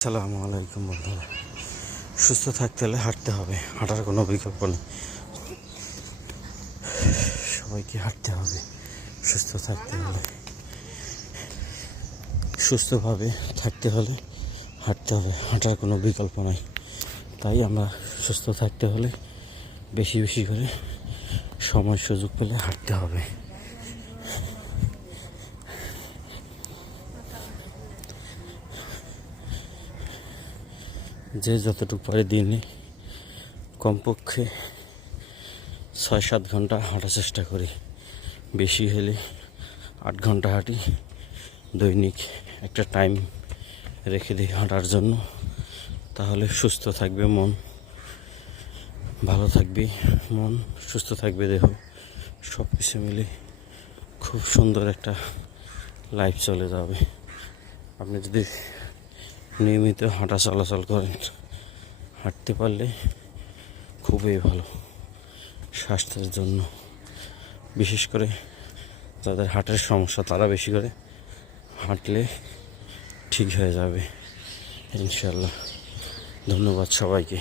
আসসালামু আলাইকুম বন্ধুরা। সুস্থ থাকতে হলে হাঁটতে হবে, হাঁটার কোনো বিকল্প নেই। সবাইকে হাঁটতে হবে সুস্থ থাকতে হলে, সুস্থভাবে থাকতে হলে হাঁটতে হবে, হাঁটার কোনো বিকল্প নাই। তাই আমরা সুস্থ থাকতে হলে বেশি বেশি করে সময় সুযোগ পেলে হাঁটতে হবে। যে যতটুকু পারে দিনে কমপক্ষে 6-7 ঘন্টা হাঁটার চেষ্টা করি, বেশি হলে 8 ঘন্টা হাঁটি। দৈনিক একটা টাইম রেখে দিই হাঁটার জন্য, তাহলে সুস্থ থাকবে মন, ভালো থাকবে মন, সুস্থ থাকবে দেহ, সব কিছু মিলে খুব সুন্দর একটা লাইফ চলে যাবে। আপনি যদি নিয়মিত হাঁটা চলাচল করেন, হাঁটতে পারলে খুবই ভালো স্বাস্থ্যের জন্য। বিশেষ করে যাদের হার্টের সমস্যা তারা বেশি করে হাঁটলে ঠিক হয়ে যাবে ইনশাল্লাহ। ধন্যবাদ সবাইকে।